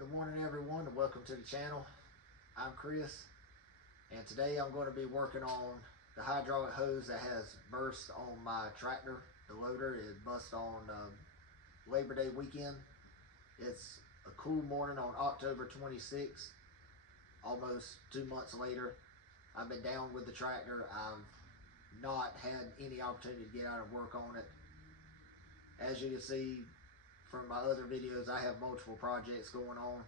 Good morning everyone and welcome to the channel. I'm Chris and today I'm going to be working on the hydraulic hose that has burst on my tractor, the loader. It burst on Labor Day weekend. It's a cool morning on October 26th, almost 2 months later. I've been down with the tractor. I've not had any opportunity to get out and work on it. As you can see from my other videos, I have multiple projects going on.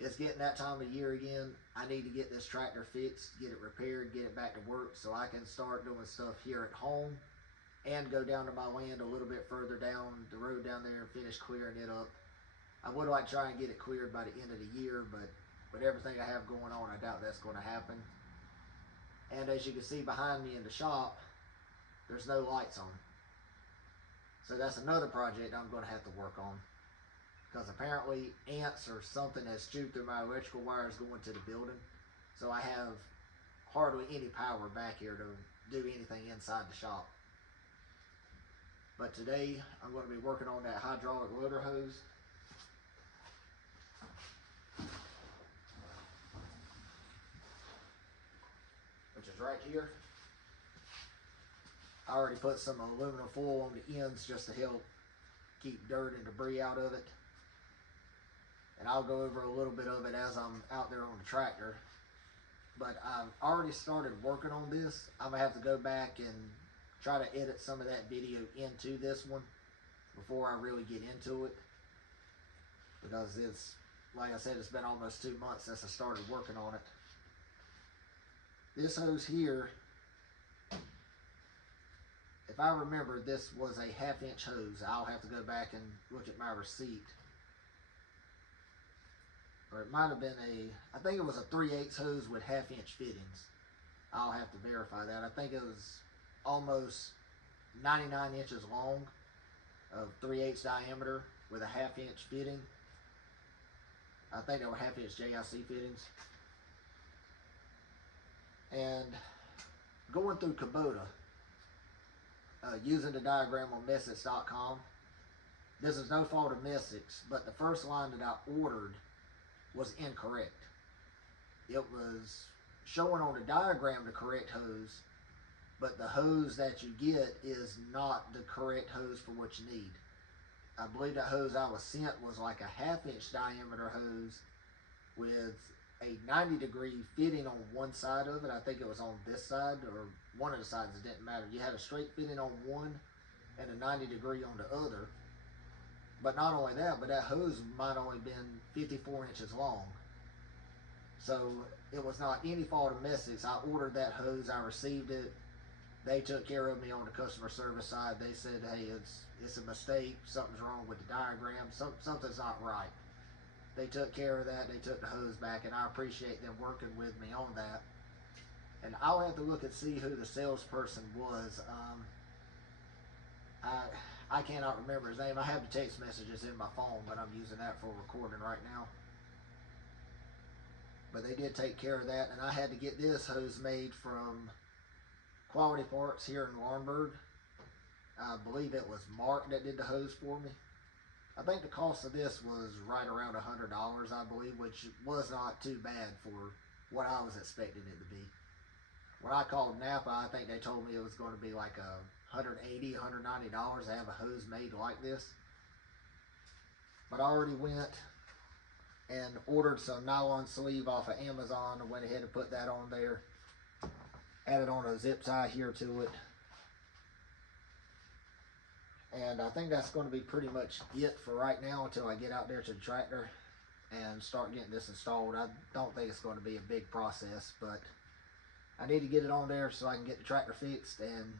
It's getting that time of year again. I need to get this tractor fixed, get it repaired, get it back to work so I can start doing stuff here at home and go down to my land a little bit further down the road down there and finish clearing it up. I would like to try and get it cleared by the end of the year, but with everything I have going on, I doubt that's going to happen. And as you can see behind me in the shop, there's no lights on. So that's another project I'm going to have to work on, because apparently ants or something has chewed through my electrical wires going to the building. So I have hardly any power back here to do anything inside the shop. But today I'm going to be working on that hydraulic loader hose. Which is right here. I already put some aluminum foil on the ends just to help keep dirt and debris out of it. And I'll go over a little bit of it as I'm out there on the tractor. But I've already started working on this. I'm going to have to go back and try to edit some of that video into this one before I really get into it. Because it's, like I said, it's been almost 2 months since I started working on it. This hose here, if I remember, this was a 1/2 inch hose. I'll have to go back and look at my receipt. Or it might have been I think it was a 3/8 hose with 1/2 inch fittings. I'll have to verify that. I think it was almost 99 inches long of 3/8 diameter with a 1/2 inch fitting. I think they were 1/2 inch JIC fittings. And going through Kubota, using the diagram on Message.com, this is no fault of Message, but the first line that I ordered was incorrect. It was showing on the diagram the correct hose, but the hose that you get is not the correct hose for what you need. I believe that hose I was sent was like a 1/2 inch diameter hose with a 90-degree fitting on one side of it. I think it was on this side or one of the sides, it didn't matter. You had a straight fitting on one and a 90-degree on the other. But not only that, but that hose might only been 54 inches long. So it was not any fault of Message. I ordered that hose, I received it. They took care of me on the customer service side. They said, hey, it's a mistake, something's wrong with the diagram, something's not right. They took care of that, they took the hose back, and I appreciate them working with me on that. And I'll have to look and see who the salesperson was. I cannot remember his name. I have the text messages in my phone, but I'm using that for recording right now. But they did take care of that, and I had to get this hose made from Quality Parts here in Laurinburg. I believe it was Mark that did the hose for me. I think the cost of this was right around $100, I believe, which was not too bad for what I was expecting it to be. When I called Napa, I think they told me it was going to be like $180, $190 to have a hose made like this. But I already went and ordered some nylon sleeve off of Amazon. I went ahead and put that on there. Added on a zip tie here to it. And I think that's going to be pretty much it for right now until I get out there to the tractor and start getting this installed. I don't think it's going to be a big process, but I need to get it on there so I can get the tractor fixed and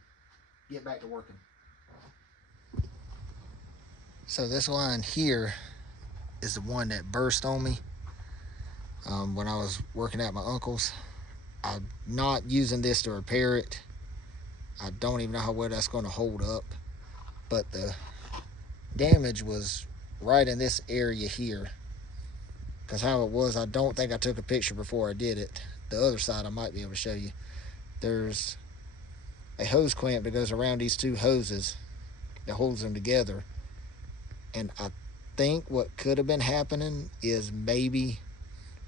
get back to working. So this line here is the one that burst on me when I was working at my uncle's. I'm not using this to repair it. I don't even know how well that's going to hold up. But the damage was right in this area here. Because how it was, I don't think I took a picture before I did it. The other side I might be able to show you. There's a hose clamp that goes around these two hoses that holds them together. And I think what could have been happening is maybe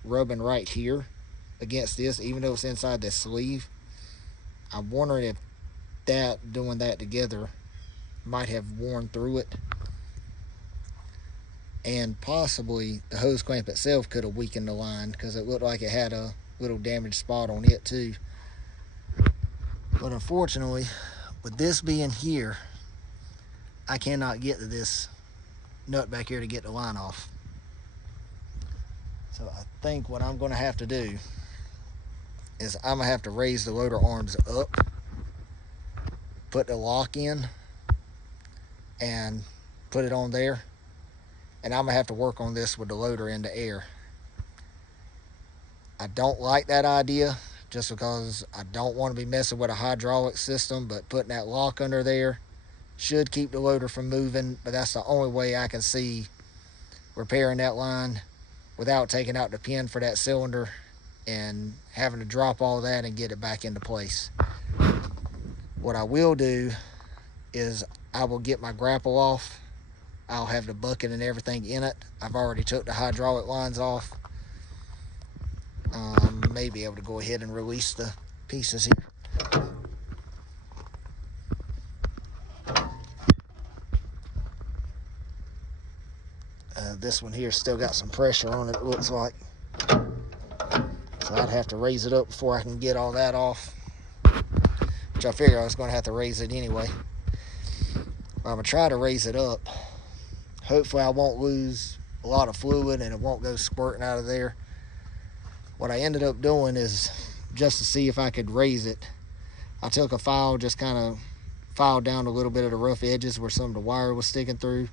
rubbing right here against this, even though it's inside this sleeve. I'm wondering if doing that together might have worn through it, and possibly the hose clamp itself could have weakened the line, because it looked like it had a little damaged spot on it too. But unfortunately, with this being here, I cannot get to this nut back here to get the line off. So I think what I'm going to have to do is I'm going to have to raise the loader arms up, put the lock in, and put it on there. And I'm going to have to work on this with the loader in the air. I don't like that idea just because I don't want to be messing with a hydraulic system, but putting that lock under there should keep the loader from moving. But that's the only way I can see repairing that line without taking out the pin for that cylinder and having to drop all that and get it back into place. What I will do is I will get my grapple off. I'll have the bucket and everything in it. I've already took the hydraulic lines off. May be able to go ahead and release the pieces here. This one here still got some pressure on it, it looks like. So I'd have to raise it up before I can get all that off, which I figure I was going to have to raise it anyway. But I'm going to try to raise it up. Hopefully I won't lose a lot of fluid and it won't go squirting out of there. What I ended up doing is, just to see if I could raise it, I took a file, just kind of filed down a little bit of the rough edges where some of the wire was sticking through,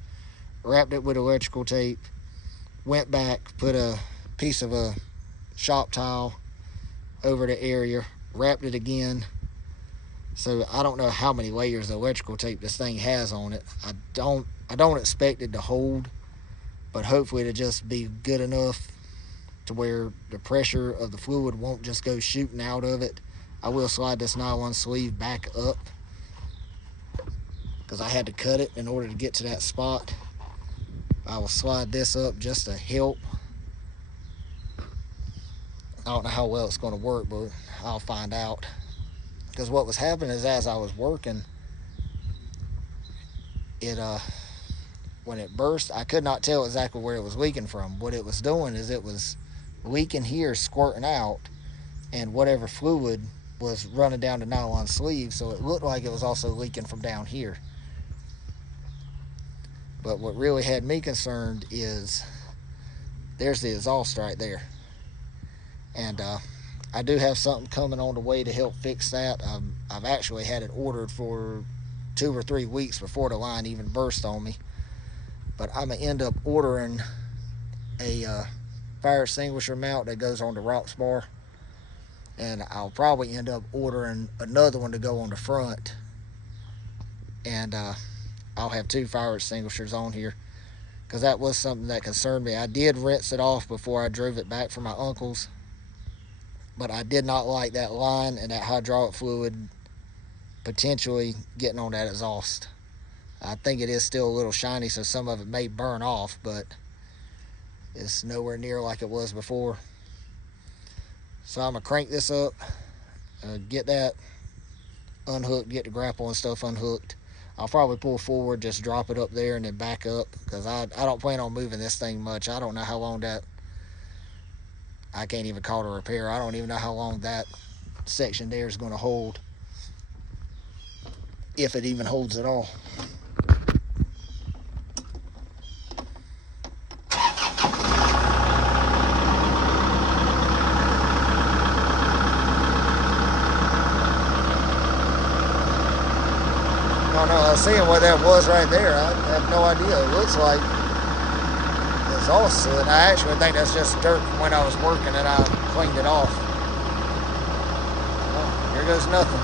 wrapped it with electrical tape, went back, put a piece of a shop tile over the area, wrapped it again. So I don't know how many layers of electrical tape this thing has on it. I don't expect it to hold, but hopefully it'll just be good enough to where the pressure of the fluid won't just go shooting out of it. I will slide this nylon sleeve back up because I had to cut it in order to get to that spot. I will slide this up just to help. I don't know how well it's going to work, but I'll find out. Because what was happening is, as I was working, when it burst, I could not tell exactly where it was leaking from. What it was doing is it was leaking here, squirting out, and whatever fluid was running down the nylon sleeve, so it looked like it was also leaking from down here. But what really had me concerned is there's the exhaust right there. And I do have something coming on the way to help fix that. I've actually had it ordered for 2 or 3 weeks before the line even burst on me. But I'm going to end up ordering a fire extinguisher mount that goes on the rocks bar. And I'll probably end up ordering another one to go on the front. And I'll have 2 fire extinguishers on here, because that was something that concerned me. I did rinse it off before I drove it back from my uncle's, but I did not like that line and that hydraulic fluid potentially getting on that exhaust. I think it is still a little shiny, so some of it may burn off, but it's nowhere near like it was before. So I'm gonna crank this up, get that unhooked, get the grapple and stuff unhooked. I'll probably pull forward, just drop it up there and then back up, because I don't plan on moving this thing much. I don't know how long that, I can't even call it a repair. I don't even know how long that section there is going to hold, if it even holds at all. Seeing what that was right there, I have no idea. It looks like exhaust soot. I actually think that's just dirt from when I was working and I cleaned it off. Well, here goes nothing.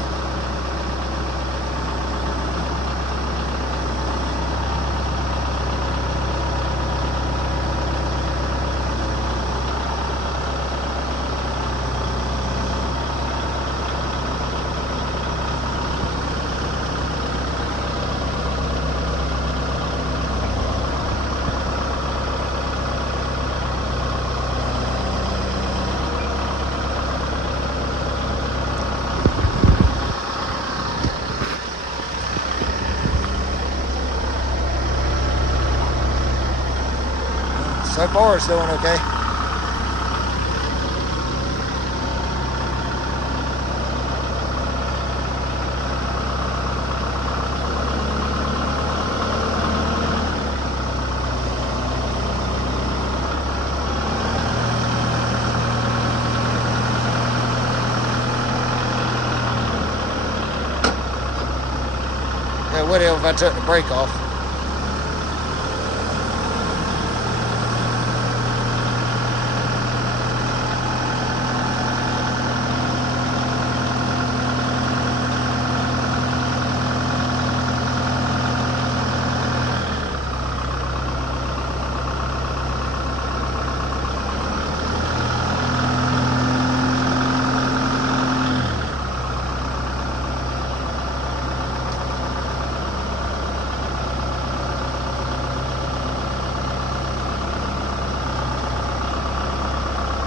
So far it's doing okay. Yeah, what if I took the brake off?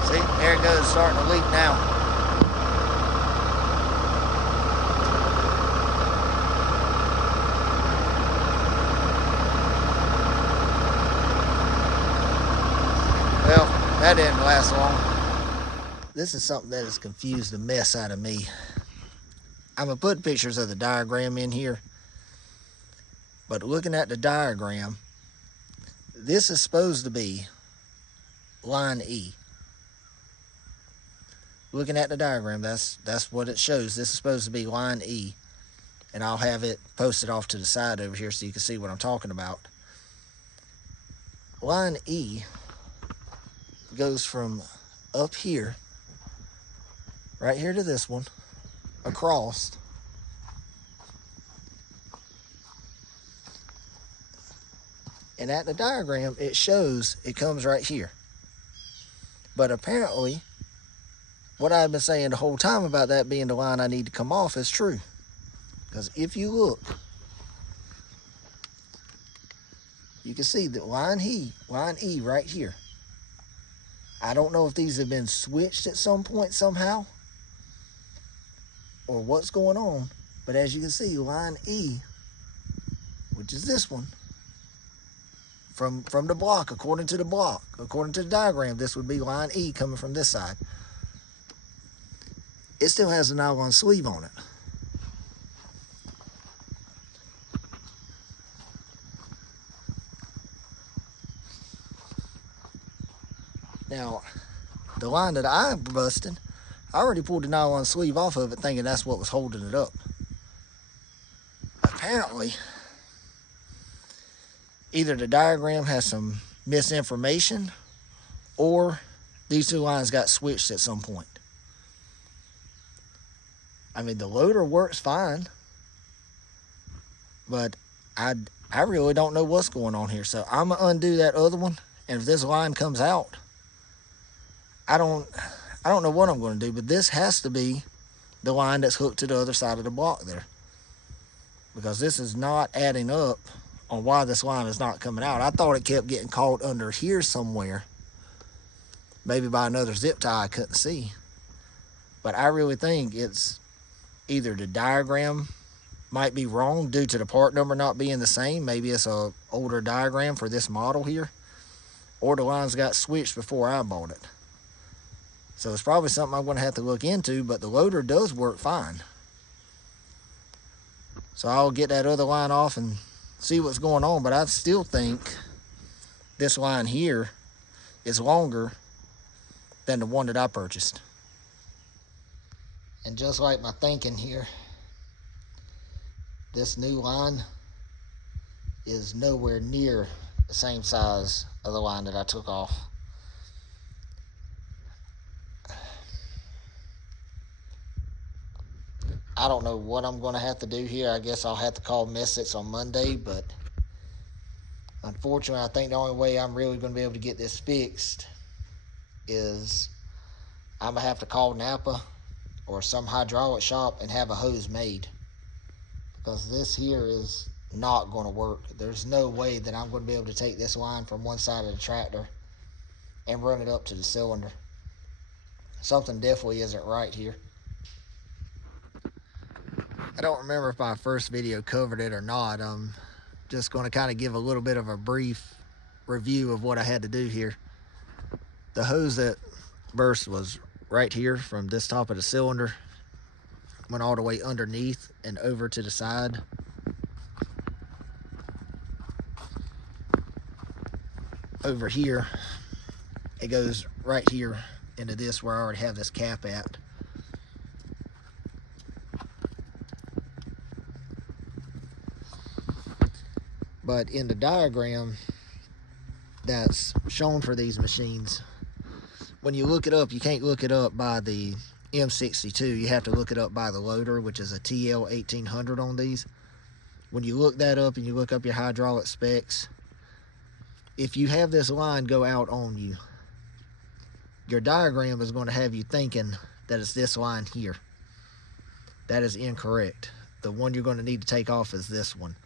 See, there it goes, starting to leak now. Well, that didn't last long. This is something that has confused the mess out of me. I'm gonna put pictures of the diagram in here, but looking at the diagram, this is supposed to be line E. Looking at the diagram, that's what it shows. This is supposed to be line E, and I'll have it posted off to the side over here so you can see what I'm talking about. Line E goes from up here, right here to this one, across, and at the diagram it shows it comes right here. But apparently what I've been saying the whole time about that being the line I need to come off is true. Because if you look, you can see that line E right here. I don't know if these have been switched at some point somehow or what's going on, but as you can see, line E, which is this one, from the block, according to the diagram, this would be line E coming from this side. It still has a nylon sleeve on it. Now, the line that I busted, I already pulled the nylon sleeve off of it thinking that's what was holding it up. Apparently, either the diagram has some misinformation or these two lines got switched at some point. I mean, the loader works fine, but I really don't know what's going on here. So I'm gonna undo that other one, and if this line comes out, I don't know what I'm going to do, but this has to be the line that's hooked to the other side of the block there, because this is not adding up on why this line is not coming out. I thought it kept getting caught under here somewhere, maybe by another zip tie I couldn't see, but I really think it's either the diagram might be wrong due to the part number not being the same. Maybe it's a older diagram for this model here, or the lines got switched before I bought it. So it's probably something I'm going to have to look into, but the loader does work fine. So I'll get that other line off and see what's going on, but I still think this line here is longer than the one that I purchased. And just like my thinking here, this new line is nowhere near the same size of the line that I took off. I don't know what I'm going to have to do here. I guess I'll have to call Messick's on Monday, but unfortunately, I think the only way I'm really going to be able to get this fixed is I'm going to have to call Napa or some hydraulic shop and have a hose made, because this here is not going to work. There's no way that I'm going to be able to take this line from one side of the tractor and run it up to the cylinder. Something definitely isn't right here. I don't remember if my first video covered it or not. I'm just going to kind of give a little bit of a brief review of what I had to do here. The hose that burst was right here from this top of the cylinder, went all the way underneath and over to the side. Over here, it goes right here into this where I already have this cap at. But in the diagram that's shown for these machines, when you look it up, you can't look it up by the M62. You have to look it up by the loader, which is a TL1800 on these. When you look that up and you look up your hydraulic specs, if you have this line go out on you, your diagram is going to have you thinking that it's this line here. That is incorrect. The one you're going to need to take off is this one.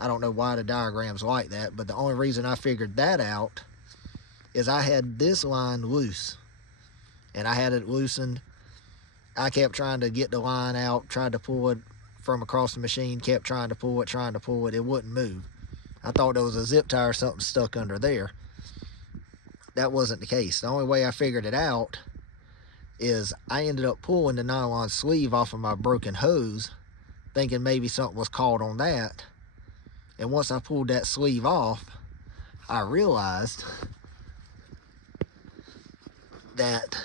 I don't know why the diagram's like that, but the only reason I figured that out is I had this line loose, and I had it loosened. I kept trying to get the line out, tried to pull it from across the machine, kept trying to pull it, it wouldn't move. I thought there was a zip tie or something stuck under there. That wasn't the case. The only way I figured it out is I ended up pulling the nylon sleeve off of my broken hose, thinking maybe something was caught on that. And once I pulled that sleeve off, I realized that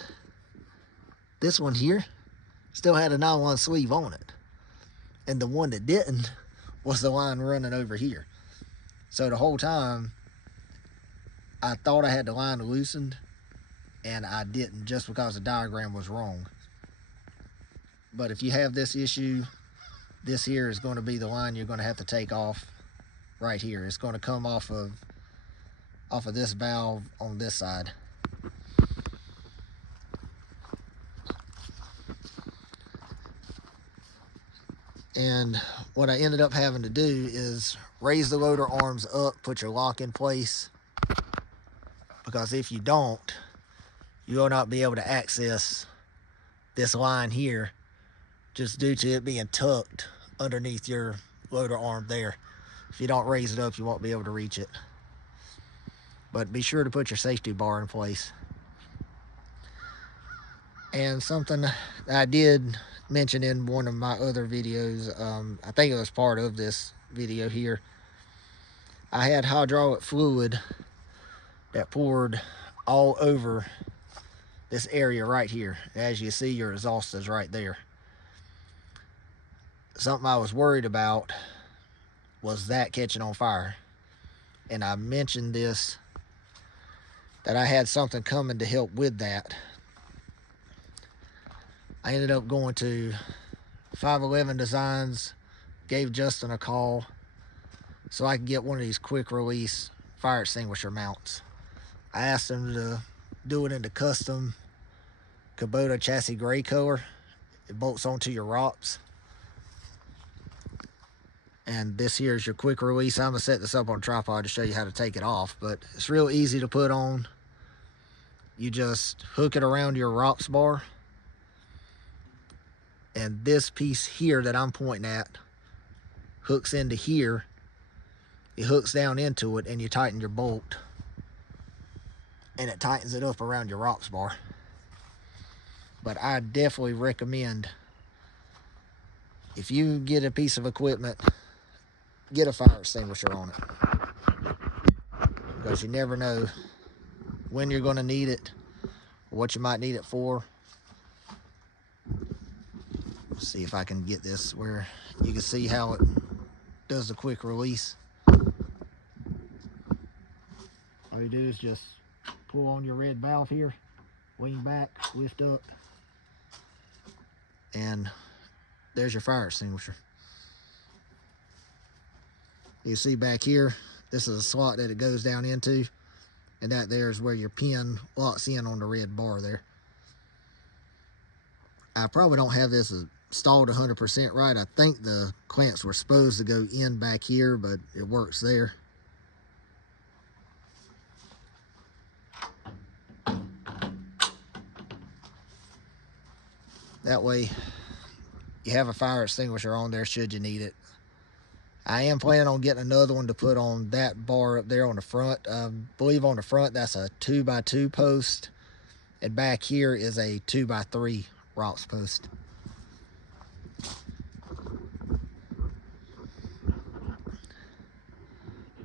this one here still had a nylon sleeve on it. And the one that didn't was the line running over here. So the whole time, I thought I had the line loosened, and I didn't, just because the diagram was wrong. But if you have this issue, this here is going to be the line you're going to have to take off right here. It's going to come off of this valve on this side. And what I ended up having to do is raise the loader arms up, put your lock in place, because if you don't, you will not be able to access this line here, just due to it being tucked underneath your loader arm there. If you don't raise it up, you won't be able to reach it. But be sure to put your safety bar in place. And something I did mention in one of my other videos, I think it was part of this video here, I had hydraulic fluid that poured all over this area right here. As you see, your exhaust is right there. Something I was worried about was that catching on fire. And I mentioned this, that I had something coming to help with that. I ended up going to 511 Designs, gave Justin a call so I could get one of these quick release fire extinguisher mounts. I asked him to do it in the custom Kubota chassis gray color. It bolts onto your ROPS. And this here is your quick release. I'm gonna set this up on a tripod to show you how to take it off, but it's real easy to put on. You just hook it around your ROPS bar, and this piece here that I'm pointing at hooks into here. It hooks down into it, and you tighten your bolt, and it tightens it up around your ROPS bar. But I definitely recommend, if you get a piece of equipment, get a fire extinguisher on it, because you never know when you're going to need it or what you might need it for. Let's see if I can get this where you can see how it does the quick release. All you do is just pull on your red valve here, lean back, lift up, and there's your fire extinguisher. You see back here, this is a slot that it goes down into, and that there is where your pin locks in on the red bar there. I probably don't have this installed 100% right. I think the clamps were supposed to go in back here, but it works there. That way you have a fire extinguisher on there should you need it. I am planning on getting another one to put on that bar up there on the front. I believe on the front that's a 2x2 post, and back here is a 2x3 ROPS post.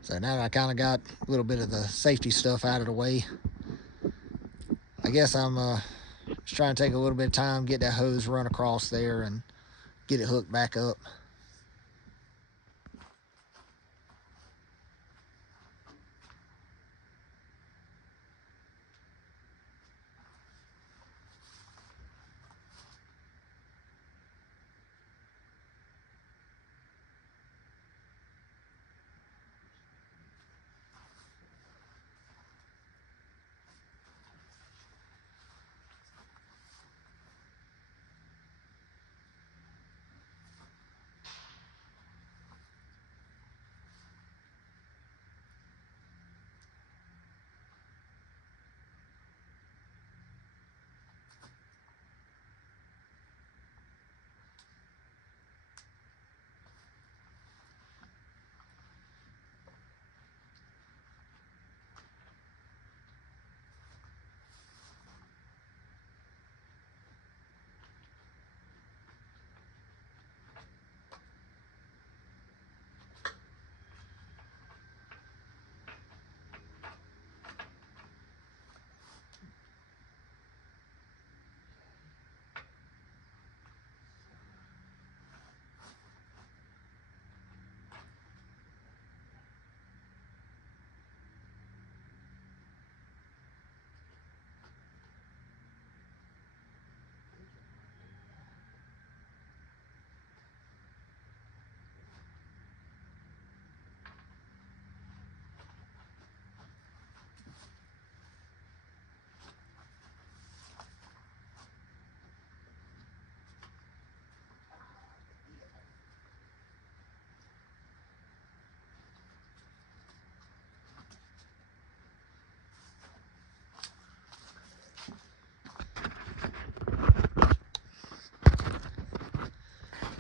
So now that I kind of got a little bit of the safety stuff out of the way, I guess I'm just trying to take a little bit of time, get that hose run across there and get it hooked back up.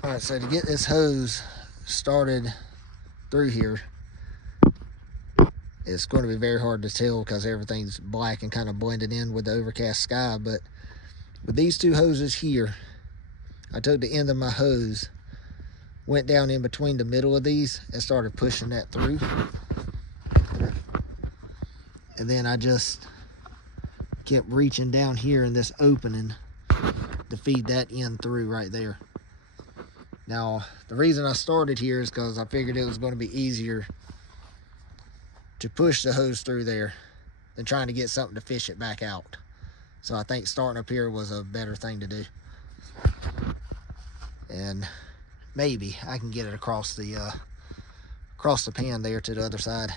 All right, so to get this hose started through here, it's going to be very hard to tell because everything's black and kind of blended in with the overcast sky. But with these two hoses here, I took the end of my hose, went down in between the middle of these and started pushing that through. And then I just kept reaching down here in this opening to feed that end through right there. Now, the reason I started here is because I figured it was going to be easier to push the hose through there than trying to get something to fish it back out. So I think starting up here was a better thing to do. And maybe I can get it across the pan there to the other side.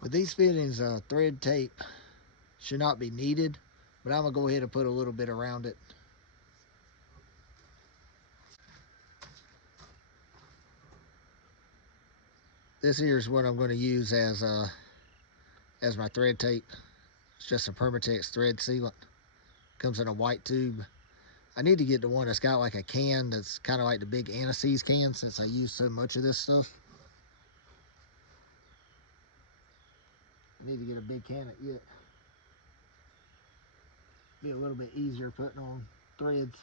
With these fittings, thread tape should not be needed, but I'm gonna go ahead and put a little bit around it. This here is what I'm going to use as my thread tape. It's just a Permatex thread sealant. Comes in a white tube. I need to get the one that's got like a can that's kind of like the big Antices can, since I use so much of this stuff. I need to get a big can at it. Be a little bit easier putting on threads.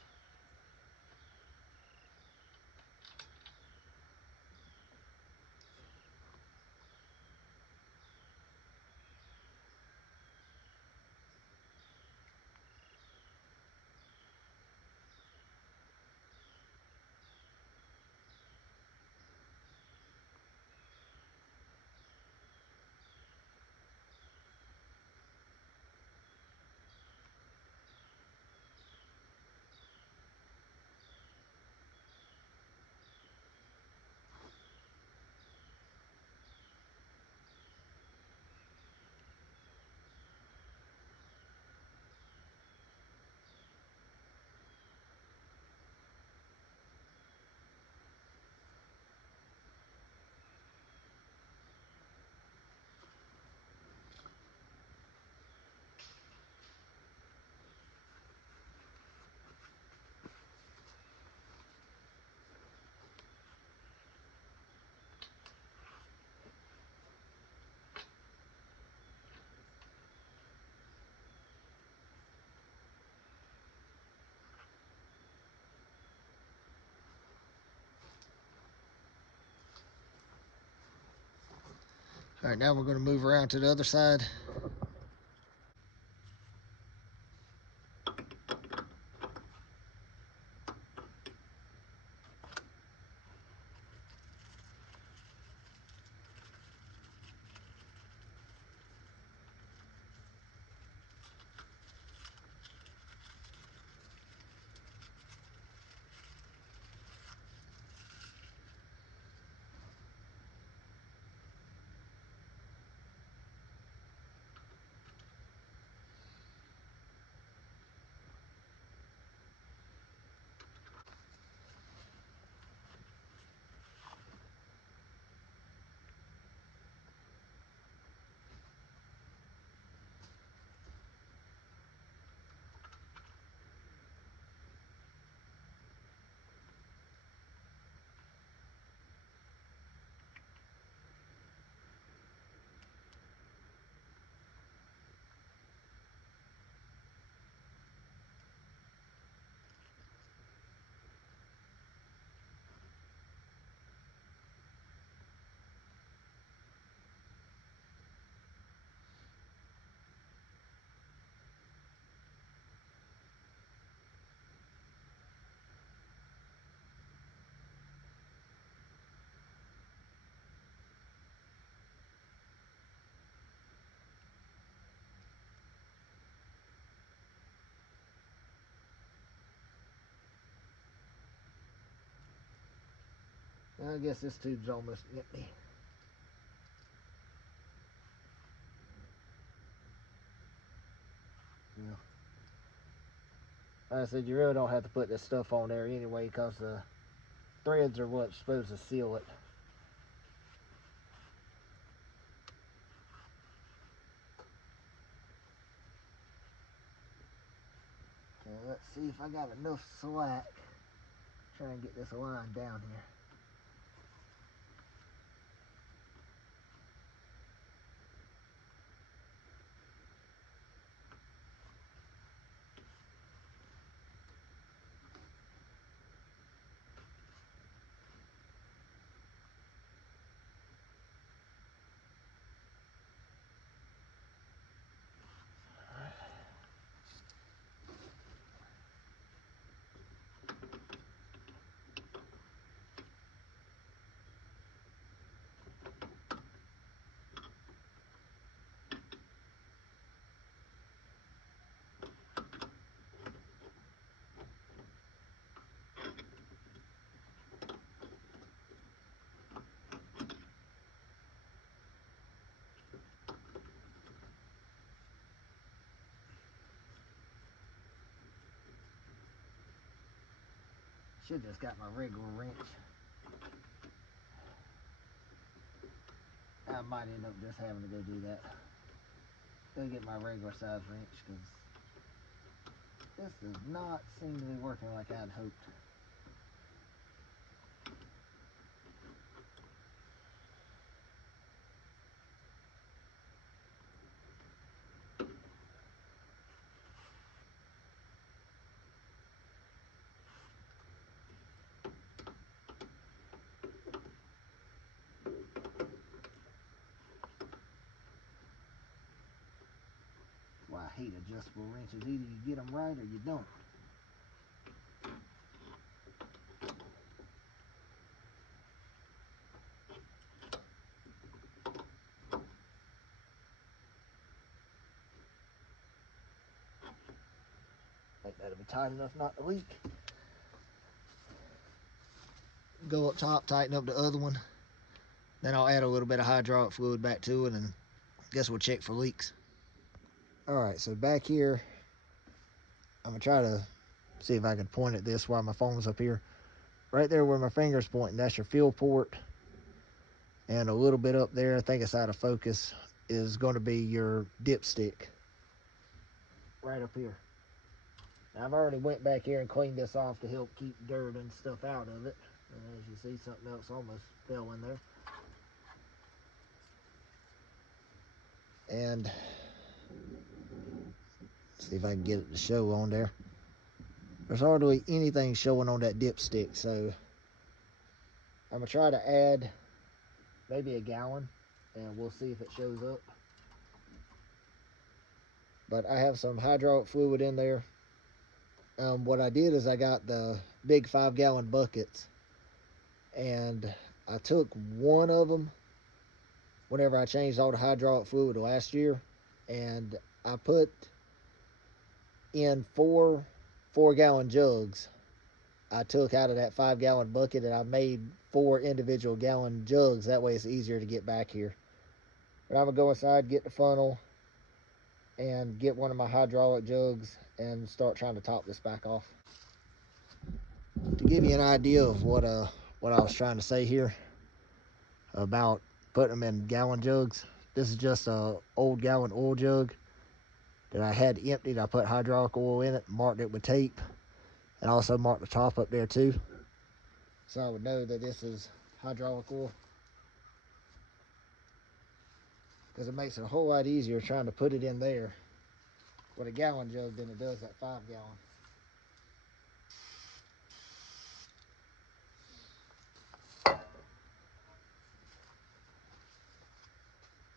All right, now we're going to move around to the other side. I guess this tube's almost empty. Yeah. Like I said, you really don't have to put this stuff on there anyway, because the threads are what's supposed to seal it. Okay, let's see if I got enough slack. Try and get this line down here. Should just got my regular wrench. I might end up just having to go do that. Go get my regular size wrench because this does not seem to be working like I'd hoped. Why I hate adjustable wrenches. Either you get them right or you don't. I think that'll be tight enough not to leak. Go up top, tighten up the other one. Then I'll add a little bit of hydraulic fluid back to it, and guess we'll check for leaks. Alright, so back here, I'm going to try to see if I can point at this while my phone's up here. Right there where my finger's pointing, that's your fuel port. And a little bit up there, I think it's out of focus, is going to be your dipstick. Right up here. Now, I've already went back here and cleaned this off to help keep dirt and stuff out of it. And as you see, something else almost fell in there. And see if I can get it to show on there. There's hardly anything showing on that dipstick, so I'm going to try to add maybe a gallon, and we'll see if it shows up. But I have some hydraulic fluid in there. What I did is I got the big 5-gallon buckets, and I took one of them whenever I changed all the hydraulic fluid last year, and I put in four 4-gallon jugs. I took out of that 5-gallon bucket, and I made 4 individual gallon jugs. That way it's easier to get back here. But I'm gonna go inside, get the funnel, and get one of my hydraulic jugs and start trying to top this back off. To give you an idea of what I was trying to say here about putting them in gallon jugs, this is just a old gallon oil jug that I had emptied. I put hydraulic oil in it, marked it with tape, and also marked the top up there too, so I would know that this is hydraulic oil, because it makes it a whole lot easier trying to put it in there with a gallon jug than it does that 5-gallon.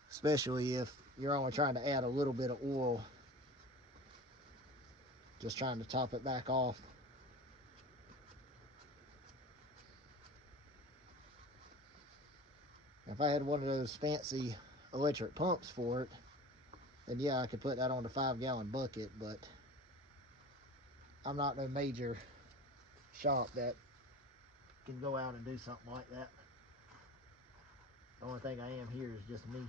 Especially if you're only trying to add a little bit of oil, just trying to top it back off. If I had one of those fancy electric pumps for it, then yeah, I could put that on the 5-gallon bucket, but I'm not no major shop that can go out and do something like that. The only thing I am here is just me.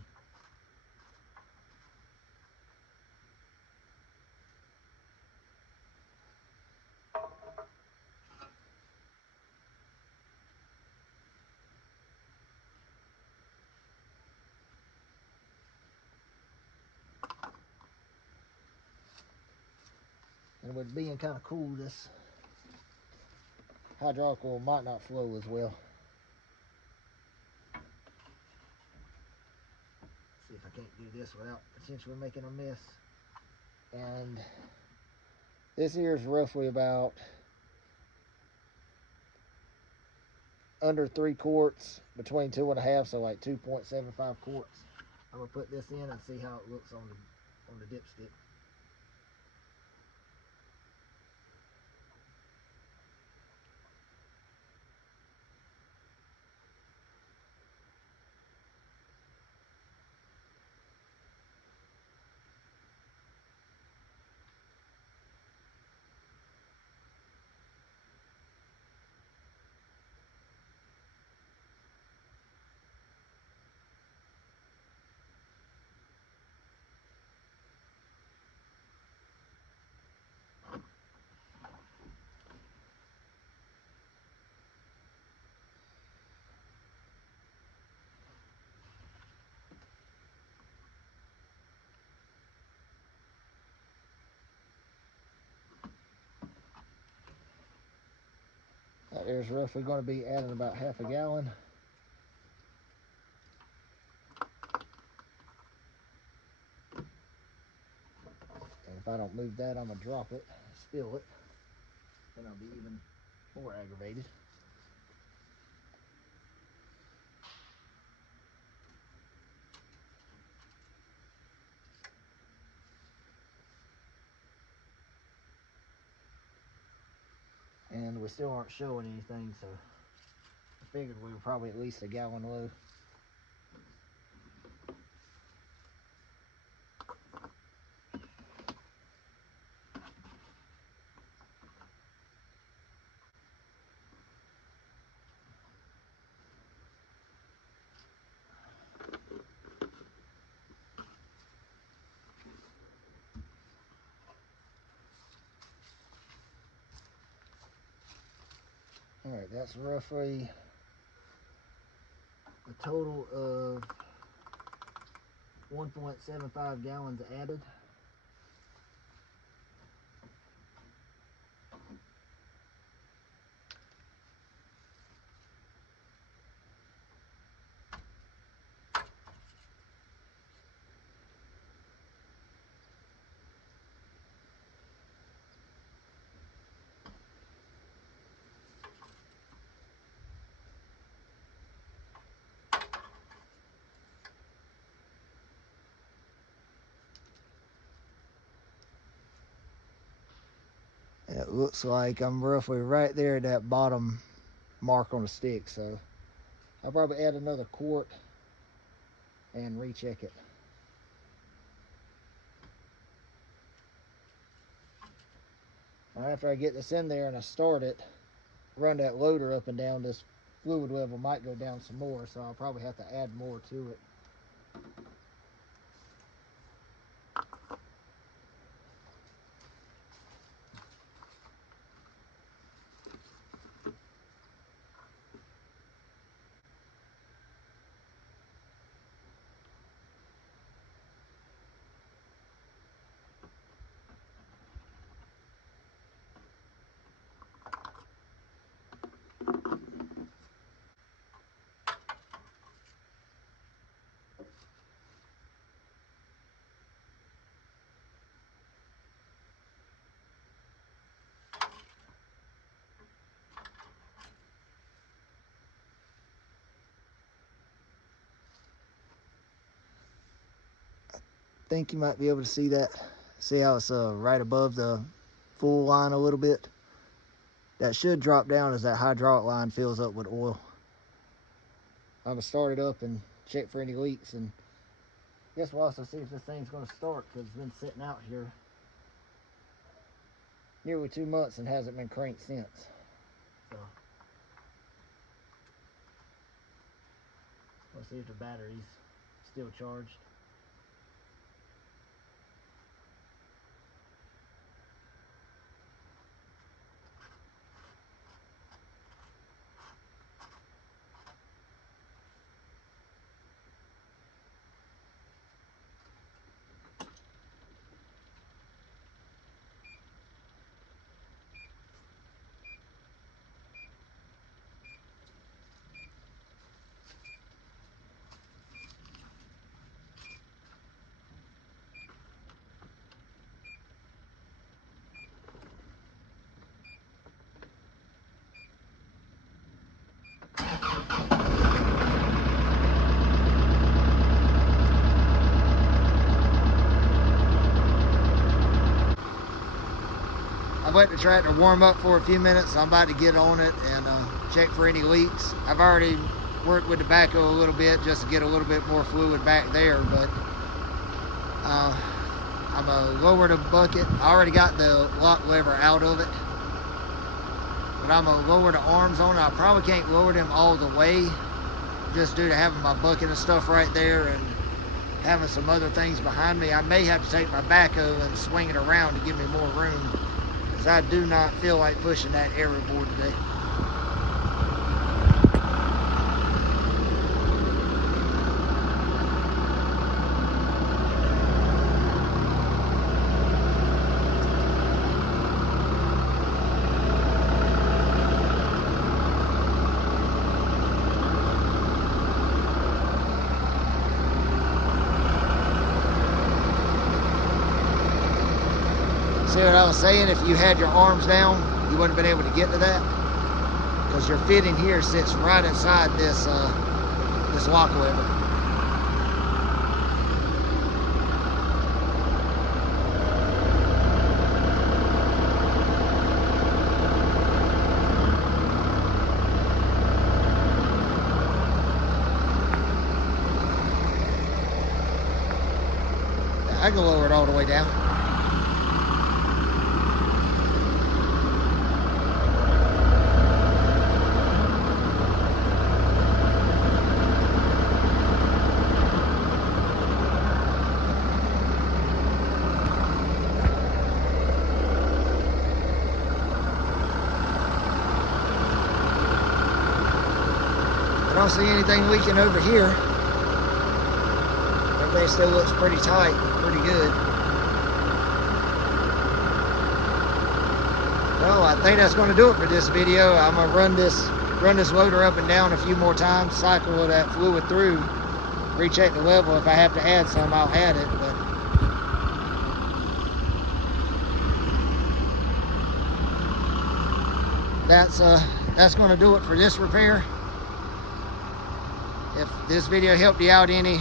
And with it being kind of cool, this hydraulic oil might not flow as well. See if I can't do this without potentially making a mess. And this here is roughly about under 3 quarts, between 2.5, so like 2.75 quarts. I'm gonna put this in and see how it looks on the dipstick. There's roughly going to be adding about half a gallon. And if I don't move that, I'm going to drop it, spill it, then I'll be even more aggravated. And we still aren't showing anything, so I figured we were probably at least a gallon low. Alright, that's roughly a total of 1.75 gallons added. It looks like I'm roughly right there at that bottom mark on the stick, so I'll probably add another quart and recheck it. Now after I get this in there and I start it, run that loader up and down, this fluid level might go down some more, so I'll probably have to add more to it. Think you might be able to see that. See how it's right above the full line a little bit? That should drop down as that hydraulic line fills up with oil. I'm gonna start it up and check for any leaks, and I guess we'll also see if this thing's gonna start, because it's been sitting out here nearly 2 months and hasn't been cranked since. So we'll see if the battery's still charged. I've let the tractor warm up for a few minutes. I'm about to get on it and check for any leaks. I've already worked with the backhoe a little bit just to get a little bit more fluid back there, but I'm gonna lower the bucket. I already got the lock lever out of it, but I'm gonna lower the arms on it. I probably can't lower them all the way, just due to having my bucket and stuff right there and having some other things behind me. I may have to take my backhoe and swing it around to give me more room, because I do not feel like pushing that area board today. See what I was saying? If you had your arms down, you wouldn't have been able to get to that, because your fitting here sits right inside this this lock lever. I can lower it all the way down. I don't see anything leaking over here. Everything still looks pretty tight, pretty good. Well, I think that's going to do it for this video. I'm going to run this loader up and down a few more times, cycle that fluid through, recheck the level. If I have to add some, I'll add it. But that's going to do it for this repair. If this video helped you out any,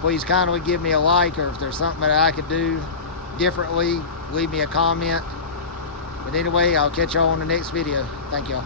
please kindly give me a like, or if there's something that I could do differently, leave me a comment. But anyway, I'll catch y'all on the next video. Thank y'all.